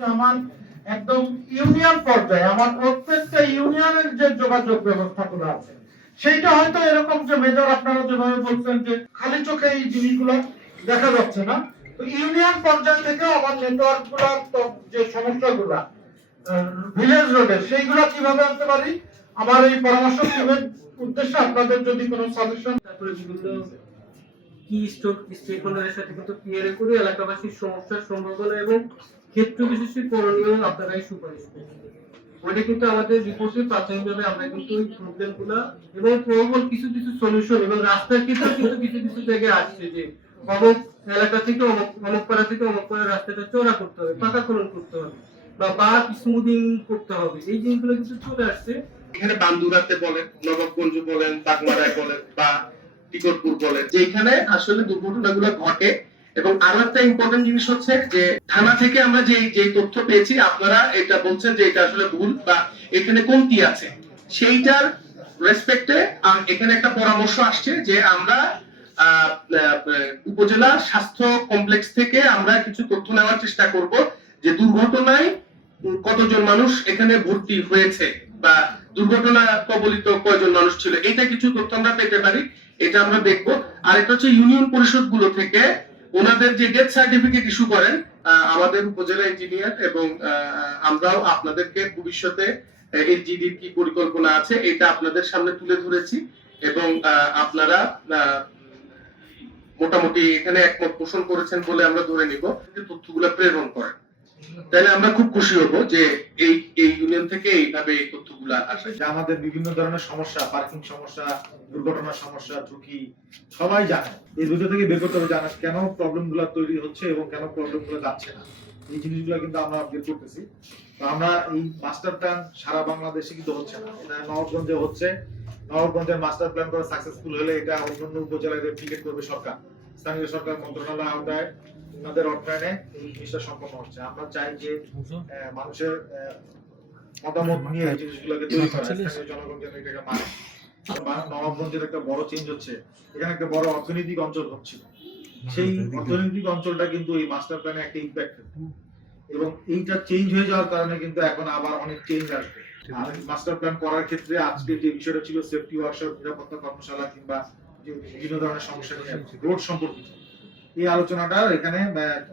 যে আমার একদম ইউনিয়ন পর্যায়ে আমার প্রত্যেকটা ইউনিয়নের যে যোগাযোগ ব্যবস্থাগুলো আছে সেইটা হয়তো এরকম যে মেজর আপনারা যেভাবে বলছেন যে খালি চোখে এই জিনিসগুলো দেখা যাচ্ছে না, তো ইউনিয়ন পর্যায় থেকে আমার নেটওয়ার্ক গুলা যে সমস্যাগুলা ভিলেজ রোডে সেইগুলো কিভাবে আনতে পারি, আমার এই পরামর্শ টিমের উদ্দেশ্যে আপনাদের যদি কোনো সাজেশন। তারপরে বিভিন্ন কি স্টেক হোল্ডারের সাথে কিন্তু ক্লিয়ার করে এলাকাবাসীর সমস্যার সম্ভাবনা এবং ক্ষেত্র বিশেষে করণীয় আপনারাই সুপারিশ করবেন। ওইটা কিন্তু আমাদের রিপোর্টে প্রাথমিকভাবে আমরা কিন্তু ওই প্রবলেমগুলো এবং প্রবল কিছু কিছু সলিউশন এবং রাস্তার ক্ষেত্রে কিন্তু কিছু কিছু জায়গায় আসছে যে অমুক এলাকা থেকে অমুক পাড়া থেকে অমুক পাড়ার রাস্তাটা চওড়া করতে হবে, পাকাকরণ করতে হবে বা বাদ স্মুদিং করতে হবে, এই জিনিসগুলো কিন্তু চলে আসছে। এখানে বান্দুরাতে বলেন, নবাবগঞ্জ বলেন, বাগমারায় বলেন বা টিকরপুর বলেন, যেখানে আসলে দুর্ঘটনাগুলো ঘটে। এবং আরো একটা ইম্পর্টেন্ট জিনিস হচ্ছে যে থানা থেকে আমরা যে তথ্য পেয়েছি, আপনারা এটা বলছেন যে এটা আসলে ভুল বা এখানে কমতি আছে, সেইটার রেসপেক্টে এখানে একটা পরামর্শ আসছে যে আমরা উপজেলা স্বাস্থ্য কমপ্লেক্স থেকে আমরা কিছু তথ্য নেওয়ার চেষ্টা করব যে দুর্ঘটনায় কতজন মানুষ এখানে ভর্তি হয়েছে বা দুর্ঘটনা কবলিত কয়জন মানুষ ছিল, এটা কিছু তথ্য আমরা পেতে পারি, এটা আমরা দেখবো। আর একটা হচ্ছে ইউনিয়ন পরিষদ গুলো থেকে ওনাদের যে ডেথ সার্টিফিকেট ইস্যু করেন আমাদের উপজেলা ইঞ্জিনিয়ার এবং আমরাও আপনাদেরকে ভবিষ্যতে এই জিডির কি পরিকল্পনা আছে এটা আপনাদের সামনে তুলে ধরেছি এবং আপনারা মোটামুটি এখানে একমত পোষণ করেছেন বলে আমরা ধরে নিব, তথ্যগুলো প্রেরণ করেন, তাহলে আমরা খুব খুশি হব যে এই ইউনিয়ন থেকে এইভাবে এই তথ্যগুলো আসে। আমাদের বিভিন্ন ধরনের সমস্যা, পার্কিং সমস্যা, দুর্ঘটনার সমস্যা, ঝুঁকি সবাই জানে। এই দুটো থেকে বের করতে হবে জানা কেন প্রবলেম গুলো তৈরি হচ্ছে এবং কেন প্রবলেম গুলো যাচ্ছে না, এই জিনিসগুলো কিন্তু আমরা বের করতেছি। তো আমরা এই মাস্টার প্ল্যান সারা বাংলাদেশে কিন্তু হচ্ছে না, এটা নবাবগঞ্জে হচ্ছে। নবাবগঞ্জের মাস্টার প্ল্যান করা সাকসেসফুল হলে এটা অন্যান্য উপজেলায় রেপ্লিকেট করবে সরকার, স্থানীয় সরকার মন্ত্রণালয় আওতায় ওনাদের অর্থায়নে এই জিনিসটা সম্পন্ন হচ্ছে। আমরা চাই যে মানুষের মতামত নিয়ে এই জিনিসগুলোকে তৈরি করা, স্থানীয় জনগণ যেন এটাকে মানে। নবাবগঞ্জের একটা বড় চেঞ্জ হচ্ছে, এখানে একটা বড় অর্থনৈতিক অঞ্চল হচ্ছে, সেই অর্থনৈতিক অঞ্চলটা কিন্তু এই মাস্টার প্ল্যানে একটা ইম্প্যাক্ট, এবং এইটা চেঞ্জ হয়ে যাওয়ার কারণে কিন্তু এখন আবার অনেক চেঞ্জ আসবে। আর মাস্টার প্ল্যান করার ক্ষেত্রে আজকে যে বিষয়টা ছিল সেফটি ওয়ার্কশপ, নিরাপত্তা কর্মশালা কিংবা বিভিন্ন ধরনের সমস্যা নিয়ে রোড সম্পর্কিত এই আলোচনাটা এখানে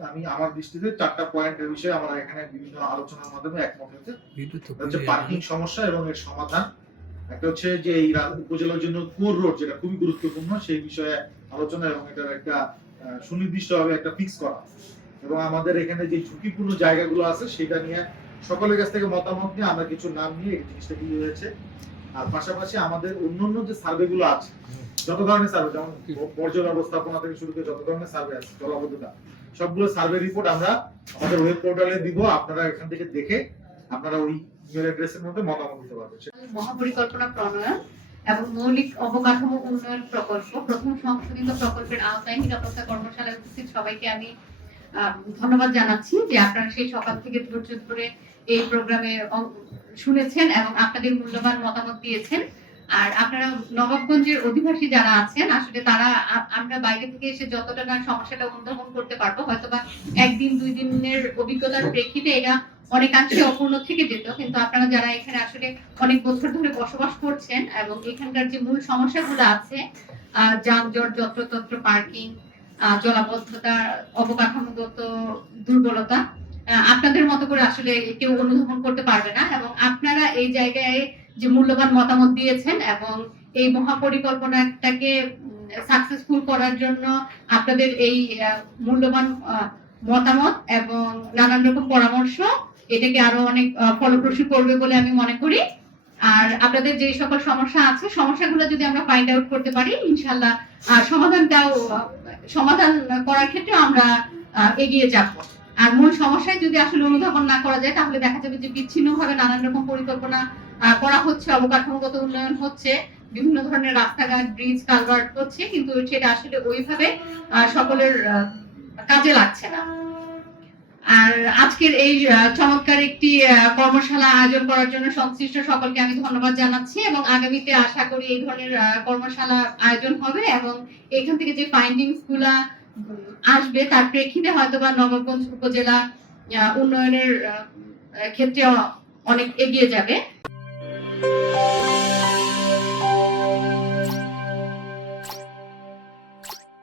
আমি আমার দৃষ্টিতে 4টা পয়েন্টের বিষয়ে আমরা এখানে বিভিন্ন আলোচনার মাধ্যমে একমত হয়েছে। হচ্ছে পার্কিং সমস্যা এবং এর সমাধান, একটা হচ্ছে যে এই উপজেলার জন্য কোর রোড যেটা খুবই গুরুত্বপূর্ণ সেই বিষয়ে আলোচনা এবং এটার একটা সুনির্দিষ্টভাবে একটা ফিক্স করা, এবং আমাদের এখানে যে ঝুঁকিপূর্ণ জায়গাগুলো আছে সেটা নিয়ে সকলের কাছ থেকে মতামত নিয়ে আমরা কিছু নাম নিয়ে এই জিনিসটা কি হয়েছে। আর পাশাপাশি আমাদের অন্যান্য যে সার্ভে গুলো আছে, যত ধরনের সার্ভে যেমন বর্জ্য ব্যবস্থাপনা থেকে শুরু করে যত ধরনের সার্ভে আছে, জলাবদ্ধতা, সবগুলো সার্ভে রিপোর্ট আমরা আমাদের ওয়েব পোর্টালে দিব, আপনারা এখান থেকে দেখে আপনারা ওই ইমেল অ্যাড্রেসের মধ্যে মতামত দিতে পারবেন। মহাপরিকল্পনা প্রণয়ন এবং মৌলিক অবকাঠামো উন্নয়ন প্রকল্প প্রথম সংশোধিত প্রকল্পের আওতায় নিরাপত্তা কর্মশালায় উপস্থিত সবাইকে আমি ধন্যবাদ জানাচ্ছি যে আপনারা সেই সকাল থেকে ধৈর্য ধরে এই প্রোগ্রামে শুনেছেন এবং আপনাদের মূল্যবান মতামত দিয়েছেন। আর আপনারা নবাবগঞ্জের অধিবাসী যারা আছেন আসলে তারা আমরা বাইরে থেকে এসে যতটা না সমস্যাটা অনুধাবন করতে পারবো, হয়তোবা একদিন 2 দিনের অভিজ্ঞতার প্রেক্ষিতে এটা অনেকাংশে অপূর্ণ থেকে যেত, কিন্তু আপনারা যারা এখানে আসলে অনেক বছর ধরে বসবাস করছেন এবং এখানকার যে মূল সমস্যাগুলো আছে যানজট, যত্রতত্র পার্কিং, জলাবদ্ধতা, অবকাঠামোগত দুর্বলতা, আপনাদের মতো করে আসলে কেউ অনুধাবন করতে পারবে না। এবং আপনারা এই জায়গায় যে মূল্যবান মতামত দিয়েছেন এবং এই মহাপরিকল্পনাটাকে সাকসেসফুল করার জন্য আপনাদের এই মূল্যবান মতামত এবং নানান রকম পরামর্শ এটাকে আরো অনেক ফলপ্রসূ করবে বলে আমি মনে করি। আর আপনাদের যে সকল সমস্যা আছে সমস্যাগুলো যদি আমরা ফাইন্ড আউট করতে পারি ইনশাআল্লাহ সমাধান করার ক্ষেত্রে আমরা এগিয়ে যাব। আর মূল সমস্যায় যদি আসলে অনুধাবন না করা যায় তাহলে দেখা যাবে যে বিচ্ছিন্নভাবে নানান রকম পরিকল্পনা করা হচ্ছে, অবকাঠামোগত উন্নয়ন হচ্ছে, বিভিন্ন ধরনের রাস্তাঘাট, ব্রিজ, কালভার্ট হচ্ছে, কিন্তু সেটা আসলে ওইভাবে সকলের কাজে লাগছে না। আর আজকের এই চমৎকার একটি কর্মশালা আয়োজন করার জন্য সংশ্লিষ্ট সকলকে আমি ধন্যবাদ জানাচ্ছি এবং আগামীতে আশা করি এই ধরনের কর্মশালা আয়োজন হবে এবং এখান থেকে যে ফাইন্ডিংস গুলা আসবে তার প্রেক্ষিতে হয়তোবা নবাবগঞ্জ উপজেলা উন্নয়নের ক্ষেত্রে অনেক এগিয়ে যাবে।